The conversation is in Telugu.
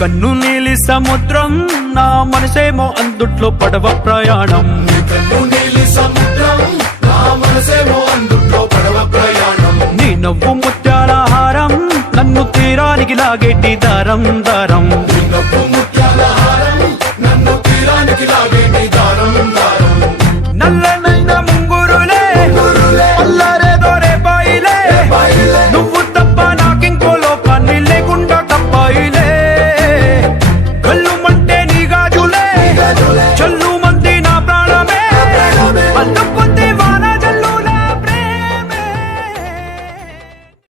కన్ను నీలి సముద్రం నా మనసేమో అందుట్లో పడవ ప్రయాణం. కన్ను నీలి సముద్రం నా మనసేమో అందుట్లో పడవ ప్రయాణం. నీ నవ్వు ముత్యాల హారం నన్ను తీరానికి లాగేటి దారం దారం. నీ నవ్వు ముత్యాల హారం నన్ను తీరానికి లాగేటి